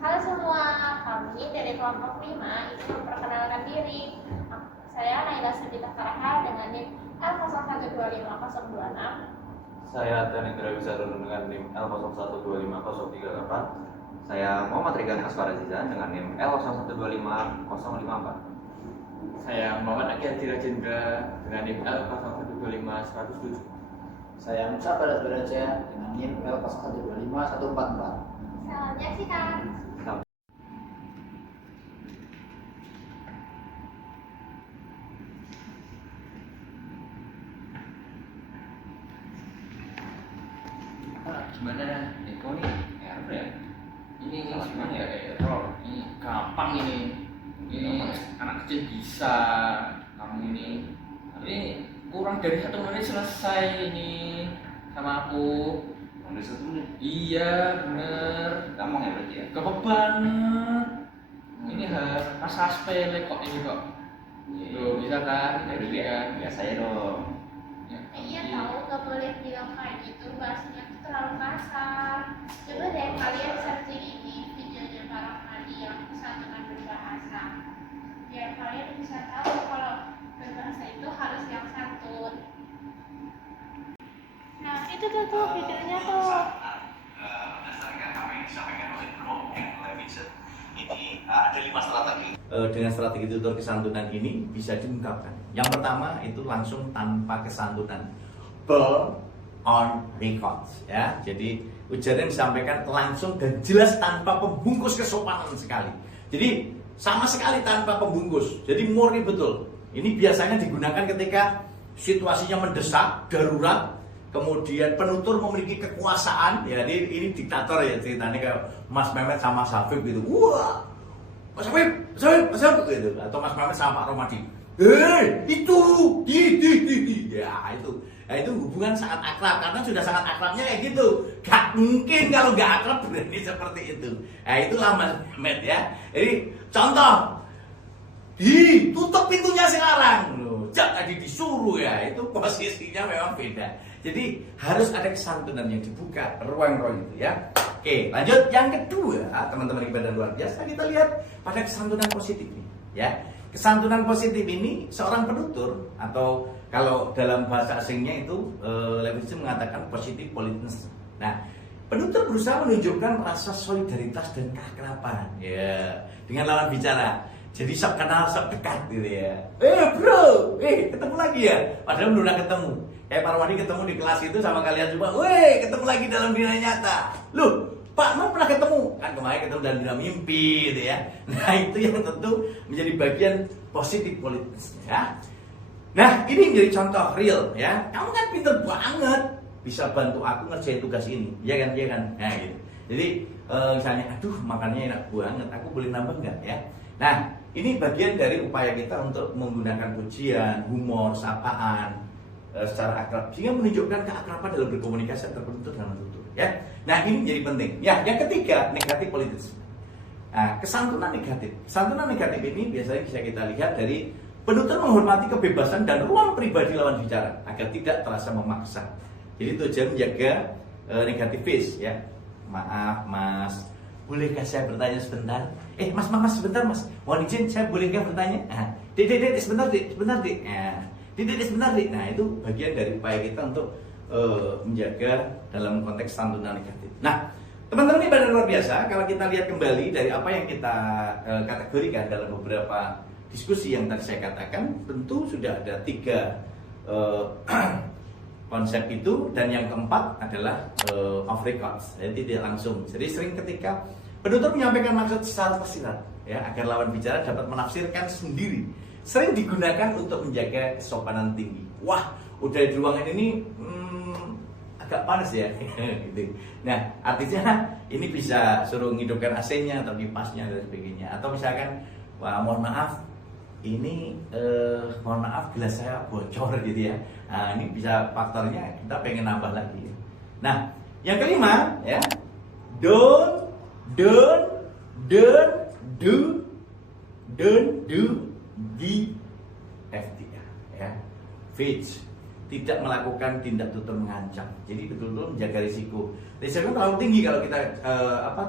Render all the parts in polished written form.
Halo semua, kami dari kelompok 5 ingin memperkenalkan diri. Saya Naila Sudita Farha dengan NIM L01250206. Saya Tenegra Wisarun dengan NIM L01250338. Saya Muhammad Regan Asfar Azizan dengan NIM L01250554. Saya Muhammad Aki Adira Jendra dengan NIM L01251071. Saya Musa Barat Beraja dengan NIM L01251444. Selamat menyaksikan. Gimana? Eko nih error ya? Ini gimana ya error? Ini gampang ini. Ini anak kecil bisa. Kamu ini kurang dari 1 menit selesai ini sama aku. Udah 1 menit. Iya bener. Gampang ya berarti ya? Gampang banget. Ini masalah sepele kok ini kok. Tuh bisa kan? Ya, Jadi kan? ya saya dong. Iya tahu, nggak boleh bilang kayak gitu, bahasanya tuh terlalu kasar. Coba deh kalian searching ini videonya Pak Rahmadi yang kesatuan berbahasa, biar kalian bisa tahu kalau berbahasa itu harus yang santun. Nah itu tuh videonya tuh. Berdasarkan apa yang disampaikan oleh Bro Levinson, ini ada 5 strategi. Dengan strategi tutur kesantunan ini bisa diungkapkan. Yang pertama itu langsung tanpa kesantunan, full on records ya. Jadi ujaran disampaikan langsung dan jelas tanpa pembungkus kesopanan sekali. Jadi sama sekali tanpa pembungkus. Jadi murni betul. Ini biasanya digunakan ketika situasinya mendesak, darurat, kemudian penutur memiliki kekuasaan. Ya, ini diktator ya ceritanya kayak Mas Mehmet sama Syafif gitu. Wah, Mas Syafif gitu. Atau Mas Mehmet sama Pak Romadi. Itu ya itu. Nah, itu hubungan sangat akrab karena sudah sangat akrabnya kayak gitu. Gak mungkin kalau gak akrab berani seperti itu. Nah, itulah Mas Mehmet ya. Jadi contoh, tutup pintunya sekarang loh. Tadi disuruh ya, itu posisinya memang beda. Jadi harus ada kesantunan yang dibuka ruang-ruang itu ya. Oke, lanjut yang kedua, teman-teman ibadah luar biasa, kita lihat pada kesantunan positif ini ya. Kesantunan positif ini seorang penutur atau kalau dalam bahasa asingnya itu Levinson mengatakan positive politeness. Nah, penutur berusaha menunjukkan rasa solidaritas dan keakraban ya dengan lawan bicara. Jadi sok kenal, sok dekat gitu ya. Bro, ketemu lagi ya. Padahal belum ketemu. Kayak Pak Romadi ketemu di kelas itu sama kalian semua. Ketemu lagi dalam dunia nyata. Loh, Pak, mau pernah ketemu? Kan kemarin ketemu dalam dunia mimpi gitu ya. Nah, itu yang tentu menjadi bagian positif politis ya. Nah, ini menjadi contoh real ya. Kamu kan pinter banget, bisa bantu aku ngerjain tugas ini. Iya kan? Nah, gitu. Jadi, misalnya, aduh, makannya enak banget. Aku boleh nambah nggak ya? Nah, ini bagian dari upaya kita untuk menggunakan pujian, humor, sapaan secara akrab, sehingga menunjukkan keakraban dalam berkomunikasi antara penutur dengan penutur ya. Nah, ini menjadi penting. Ya, yang ketiga, negatif politis. Nah, kesantunan negatif. Kesantunan negatif ini biasanya bisa kita lihat dari penutur menghormati kebebasan dan ruang pribadi lawan bicara agar tidak terasa memaksa. Jadi tujuan menjaga negativis ya. Maaf, Mas. Bolehkah saya bertanya sebentar? Mas sebentar Mas. Mohon izin, saya bolehkah bertanya? Dek, sebentar Dek. Dek, sebentar Dek. Nah, itu bagian dari upaya kita untuk menjaga dalam konteks santunan negatif. Nah, teman-teman ini benar luar biasa. Kalau kita lihat kembali dari apa yang kita kategorikan dalam beberapa diskusi yang tadi saya katakan, tentu sudah ada 3 konsep itu, dan yang keempat adalah off records, jadi tidak langsung. Jadi sering ketika penutur menyampaikan maksud secara tersirat ya agar lawan bicara dapat menafsirkan sendiri, sering digunakan untuk menjaga kesopanan tinggi. Wah, udah di ruangan ini agak panas ya gitu. Nah, artinya ini bisa suruh ngidupkan AC-nya atau kipasnya dan sebagainya. Atau misalkan, wah mohon maaf, ini mohon maaf gelas saya bocor gitu ya. Nah, ini bisa faktornya kita pengen nambah lagi. Nah, yang kelima ya, don't do the FTR ya. Fitch, tidak tidak melakukan tindak tutur mengancam. Jadi betul-betul menjaga risiko. Risiko terlalu tinggi kalau kita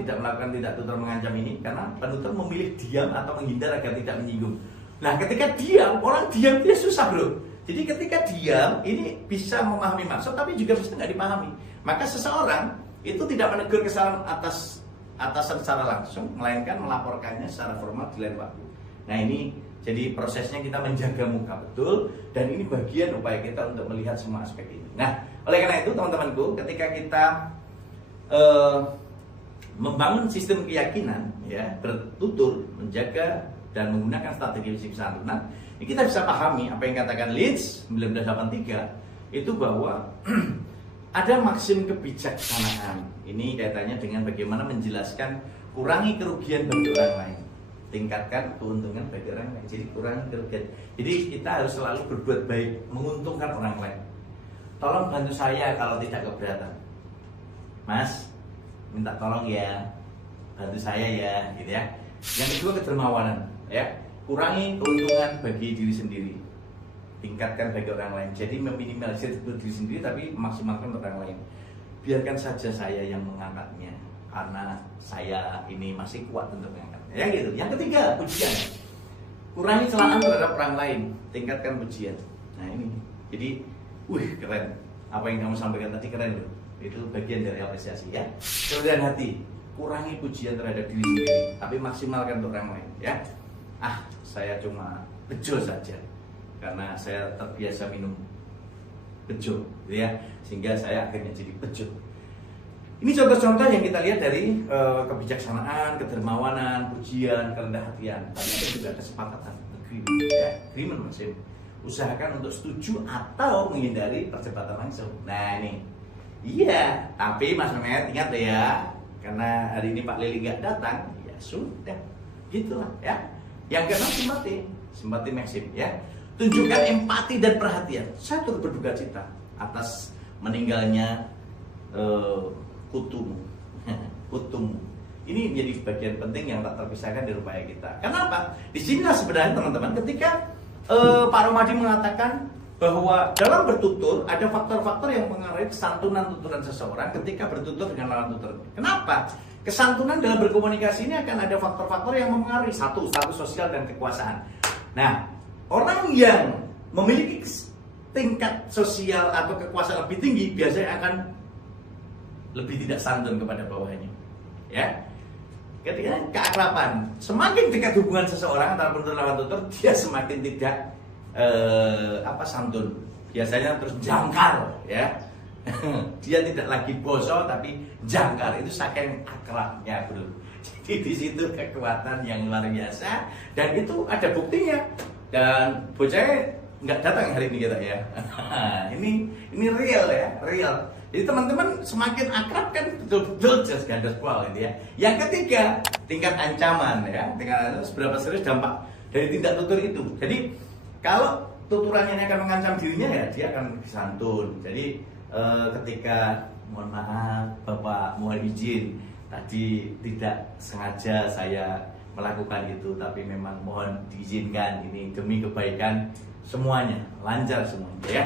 tidak melakukan tindak tutur mengancam ini, karena penutur memilih diam atau menghindar agar tidak menyinggung. Nah, ketika diam, orang diam dia susah, bro. Jadi ketika diam, ini bisa memahami maksud, tapi juga bisa nggak dipahami. Maka seseorang itu tidak menegur kesalahan atasan secara langsung, melainkan melaporkannya secara formal di lain waktu. Nah, ini jadi prosesnya kita menjaga muka betul, dan ini bagian upaya kita untuk melihat semua aspek ini. Nah, oleh karena itu teman-temanku, ketika kita membangun sistem keyakinan, ya, bertutur, menjaga dan menggunakan strategi fisik santunan, ini kita bisa pahami apa yang katakan Leeds 1983 itu bahwa ada maksim kebijaksanaan. Ini kaitannya dengan bagaimana menjelaskan kurangi kerugian bagi orang lain, tingkatkan keuntungan bagi orang lain. Jadi kurangi kerugian. Jadi kita harus selalu berbuat baik, menguntungkan orang lain. Tolong bantu saya kalau tidak keberatan. Mas, minta tolong ya, bantu saya ya, gitu ya. Yang kedua, kedermawanan, ya. Kurangi keuntungan bagi diri sendiri, tingkatkan bagi orang lain. Jadi meminimalisir diri sendiri tapi maksimalkan untuk orang lain. Biarkan saja saya yang mengangkatnya, karena saya ini masih kuat untuk mengangkatnya. Ya gitu. Yang ketiga, pujian. Kurangi celaan terhadap orang lain, tingkatkan pujian. Nah ini, jadi, keren. Apa yang kamu sampaikan tadi keren loh. Itu bagian dari apresiasi, ya. Kemudian hati, kurangi pujian terhadap diri sendiri, tapi maksimalkan untuk orang lain, ya. Saya cuma bejo saja, karena saya terbiasa minum bejo, gitu ya, sehingga saya akhirnya jadi bejo. Ini contoh-contoh yang kita lihat dari kebijaksanaan, kedermawanan, pujian, kerendah hatian. Tapi ada juga kesepakatan, agreement, ya. Agreement maksudnya usahakan untuk setuju atau menghindari perdebatan langsung. Nah ini, iya, tapi Mas Mehmet ingat ya, karena hari ini Pak Lili nggak datang, ya sudah, gitulah, ya. Yang keenam, simpati maksim, ya. Tunjukkan empati dan perhatian. Saya turut berduka cita atas meninggalnya kutumu. Ini menjadi bagian penting yang tak terpisahkan dari upaya kita. Kenapa? Di sinilah sebenarnya teman-teman, ketika Pak Romadi mengatakan bahwa dalam bertutur ada faktor-faktor yang mengaruhi kesantunan tuturan seseorang ketika bertutur dengan lawan tutur. Kenapa? Kesantunan dalam berkomunikasi ini akan ada faktor-faktor yang mempengaruhi. Satu, status sosial dan kekuasaan. Nah, orang yang memiliki tingkat sosial atau kekuasaan lebih tinggi biasanya akan lebih tidak santun kepada bawahannya, ya. Ketika keakraban, semakin dekat hubungan seseorang antara penutur lawan tutur, dia semakin tidak santun. Biasanya terus jangkar, ya. Dia tidak lagi bosok tapi jangkar, itu saking akrabnya, bro. Jadi di situ kekuatan yang luar biasa, dan itu ada buktinya. Dan bocahnya nggak datang hari ini kita, ya. ini real, ya, real. Jadi teman-teman semakin akrab kan betul-betul just gaspol, gitu ya. Yang ketiga, tingkat ancaman, ya. Tingkat seberapa serius dampak dari tindak tutur itu. Jadi kalau tuturannya ini akan mengancam dirinya, ya dia akan disantun. Jadi ketika mohon maaf Bapak, mohon izin tadi tidak sengaja saya melakukan itu, tapi memang mohon diizinkan, ini demi kebaikan semuanya, lancar semuanya, ya.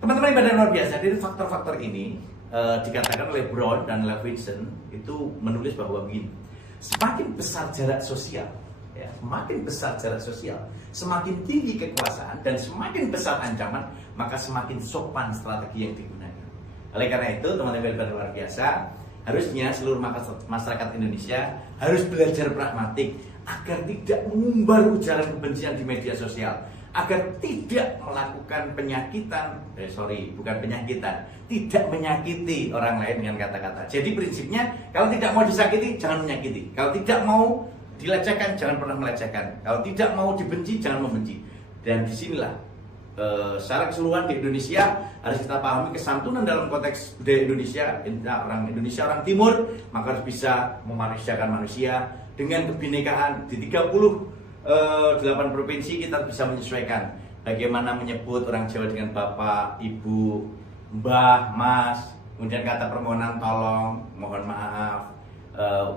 Teman-teman ibadah luar biasa. Dari faktor-faktor ini dikatakan oleh Brown dan Levinson itu menulis bahwa begini, semakin besar jarak sosial, ya, semakin besar jarak sosial, semakin tinggi kekuasaan dan semakin besar ancaman, maka semakin sopan strategi yang digunakan. Oleh karena itu, teman-teman ibadah luar biasa, harusnya seluruh masyarakat Indonesia harus belajar pragmatik agar tidak mengumbar ujaran kebencian di media sosial, agar tidak melakukan tidak menyakiti orang lain dengan kata-kata. Jadi prinsipnya, kalau tidak mau disakiti, jangan menyakiti. Kalau tidak mau dilecehkan, jangan pernah melecehkan. Kalau tidak mau dibenci, jangan membenci. Dan disinilah secara keseluruhan di Indonesia harus kita pahami kesantunan dalam konteks budaya Indonesia. Orang Indonesia, orang Timur, maka harus bisa memanusiakan manusia dengan kebinekaan. Di 38 provinsi kita bisa menyesuaikan bagaimana menyebut orang Jawa dengan bapak, ibu, mbah, mas, kemudian kata permohonan tolong, mohon maaf,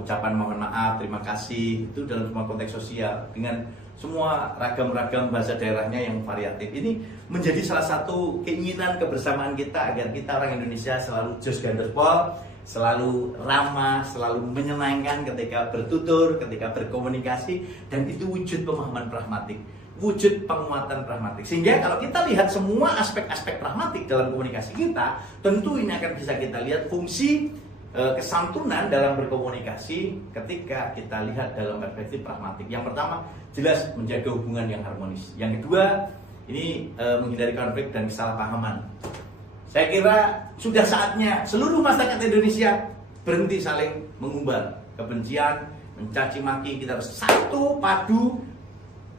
ucapan mohon maaf, terima kasih, itu dalam semua konteks sosial dengan semua ragam-ragam bahasa daerahnya yang variatif. Ini menjadi salah satu keinginan kebersamaan kita agar kita orang Indonesia selalu jos gandospol, selalu ramah, selalu menyenangkan ketika bertutur, ketika berkomunikasi, dan itu wujud pemahaman pragmatik, wujud penguatan pragmatik. Sehingga kalau kita lihat semua aspek-aspek pragmatik dalam komunikasi kita, tentu ini akan bisa kita lihat fungsi kesantunan dalam berkomunikasi ketika kita lihat dalam perspektif pragmatik. Yang pertama, jelas menjaga hubungan yang harmonis. Yang kedua, ini menghindari konflik dan kesalahpahaman. Saya kira sudah saatnya seluruh masyarakat Indonesia berhenti saling mengumbar kebencian, mencaci maki. Kita harus satu padu,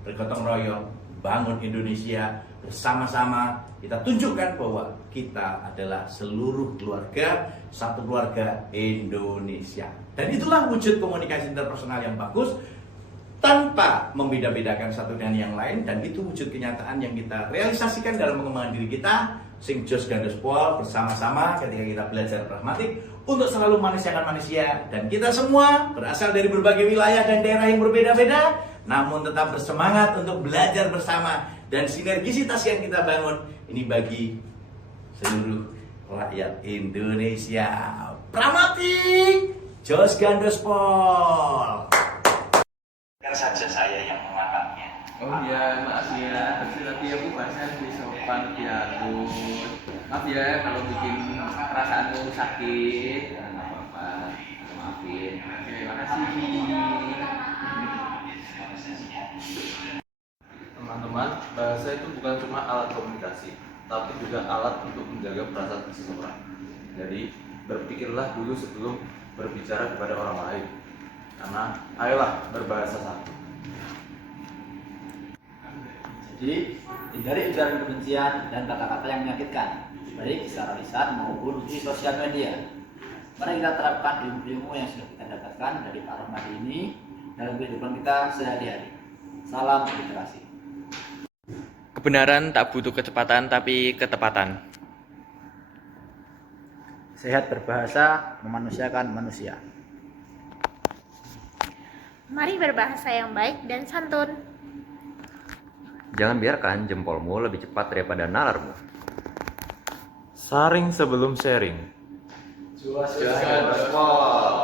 bergotong royong, bangun Indonesia bersama-sama. Kita tunjukkan bahwa kita adalah seluruh keluarga, satu keluarga Indonesia. Dan itulah wujud komunikasi interpersonal yang bagus, tanpa membeda-bedakan satu dengan yang lain. Dan itu wujud kenyataan yang kita realisasikan dalam pengembangan diri kita, sing jos gandospol, bersama-sama ketika kita belajar pragmatik untuk selalu manusiakan manusia. Dan kita semua berasal dari berbagai wilayah dan daerah yang berbeda-beda, namun tetap bersemangat untuk belajar bersama. Dan sinergisitas yang kita bangun ini bagi seluruh rakyat Indonesia. Pragmatik, jos gandospol. Kan saja saya yang mengangkatnya. Oh iya, maaf ya, tapi aku bahasnya lebih sopan, lebih halus. Maaf ya kalau bikin perasaanmu sakit. Nggak apa-apa, maafin. Oke, makasih. Teman-teman, bahasa itu bukan cuma alat komunikasi, tapi juga alat untuk menjaga perasaan seseorang. Jadi, berpikirlah dulu sebelum berbicara kepada orang lain. Karena, ayolah berbahasa satu. Jadi, hindari ujaran kebencian dan kata-kata yang menyakitkan, baik secara lisan maupun di sosial media. Mari kita terapkan ilmu-ilmu yang sudah kita dapatkan dari Pak Rahmadi ini dalam kehidupan kita sehari-hari. Salam literasi. Kebenaran tak butuh kecepatan tapi ketepatan. Sehat berbahasa, memanusiakan manusia. Mari berbahasa yang baik dan santun. Jangan biarkan jempolmu lebih cepat daripada nalarmu. Saring sebelum sharing. Jos Gandospol.